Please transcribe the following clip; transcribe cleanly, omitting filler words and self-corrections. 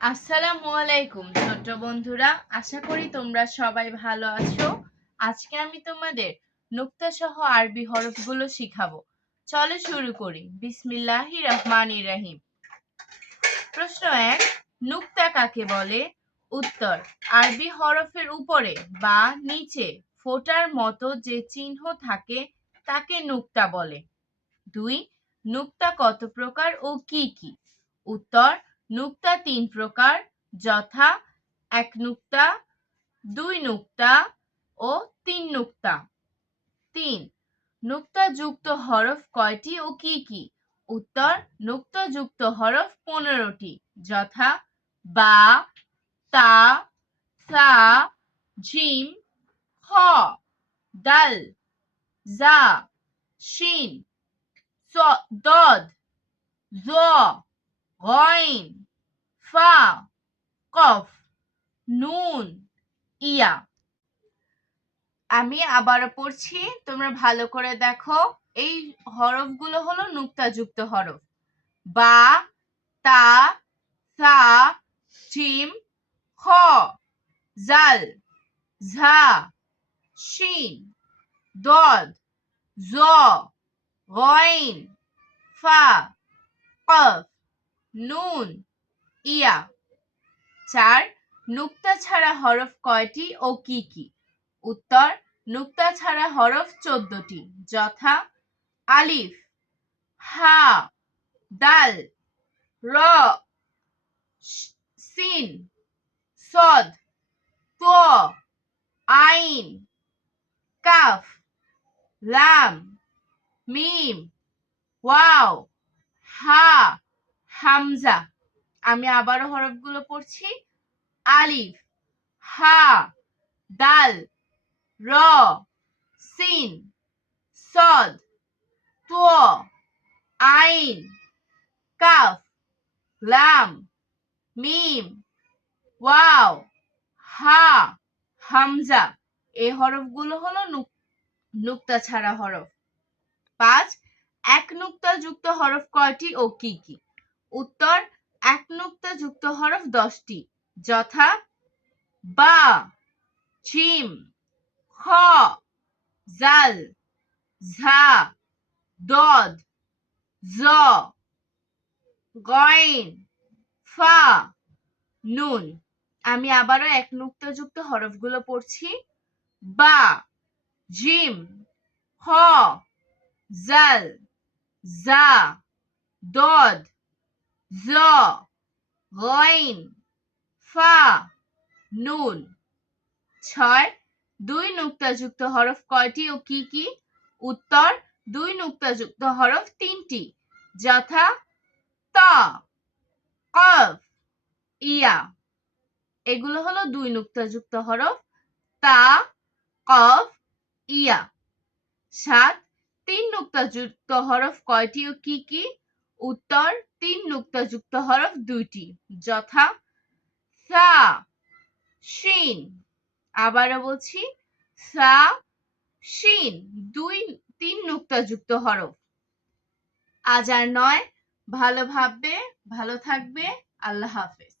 আসসালামু আলাইকুম ছোট্ট বন্ধুরা, আশা করি তোমরা সবাই ভালো আছো। আজকে আমি তোমাদের নুক্তা সহ আরবি হরফগুলো শিখাবো। চলো শুরু করি। বিসমিল্লাহির রহমানির রহিম। প্রশ্ন 1, নুক্তা কাকে বলে? উত্তর, আরবি হরফের উপরে বা নিচে ফোঁটার মতো যে চিহ্ন থাকে তাকে নুক্তা বলে। 2, নুক্তা কত প্রকার ও কি কি? উত্তর, নুক্তা 3 প্রকার, যথা 1 নুক্তা, 2 নুক্তা ও 3 নুক্তা। 3, নুক্তা যুক্ত হরফ কয়টি ও কি কি? উত্তর, নুক্তা যুক্ত হরফ 15টি, যথা বা, তা, সা, জিম, খ, দাল, জা, শিন, দদ, জ, গইন, ফা, কফ, নুন, ইয়া। আমি আবারও পড়ছি, তোমরা ভালো করে দেখো। এই হরফগুলো হলো নুক্তাযুক্ত হরফ। বা, তা, সা, জিম, খ, জাল, ঝা, শিন, দদ, জ, গইন, ফা, কফ, নুন, ইয়া। 4, নুক্তা ছাড়া হরফ কয়টি ও কি কি? উত্তর, নুক্তা ছাড়া হরফ 14টি, যথা আলিফ, হা, দাল, র, সিন, সদ, ত, আইন, কাফ, লাম, মিম, ওয়াও, হা, হামজা। আমি আবারও হরফগুলো পড়ছি। আলিফ, হা, দাল, র, সিন, সদ, ত, আইন, কাফ, লাম, মিম, ওয়াও, হা, হামজা। এই হরফগুলো হলো নুক্তা ছাড়া হরফ। 5, 1 নুক্তা যুক্ত হরফ কয়টি ও কি কি? উত্তর, 1 নুক্তা যুক্ত হরফ 10টি, যথা বা, জিম, খ, জাল, ঝা, দদ, জ, গইন, ফা, নুন। আমি আবারও 1 নুক্তা যুক্ত হরফগুলো পড়ছি। বা, জিম, খ, জাল, জা, দদ, জ, গইন, ফা, নুন। 6, 2 নুক্তা যুক্ত হরফ কয়টি ও কি কি? উত্তর, 2 নুক্তা যুক্ত হরফ 3টি, যথা তা, কফ, ইয়া। এগুলো হলো 2 নুক্তা যুক্ত হরফ, তা, কফ, ইয়া। 7, 3 নুক্তা যুক্ত হরফ কয়টি ও কি কি? উত্তর, 3 নুক্তা যুক্ত হরফ 2টি, যথা সা, শিন। আবারও বলছি, সা, শিন, 3 নুক্তা যুক্ত হরফ। আজ আর নয়, ভালো ভাববে, ভালো থাকবে। আল্লাহ হাফেজ।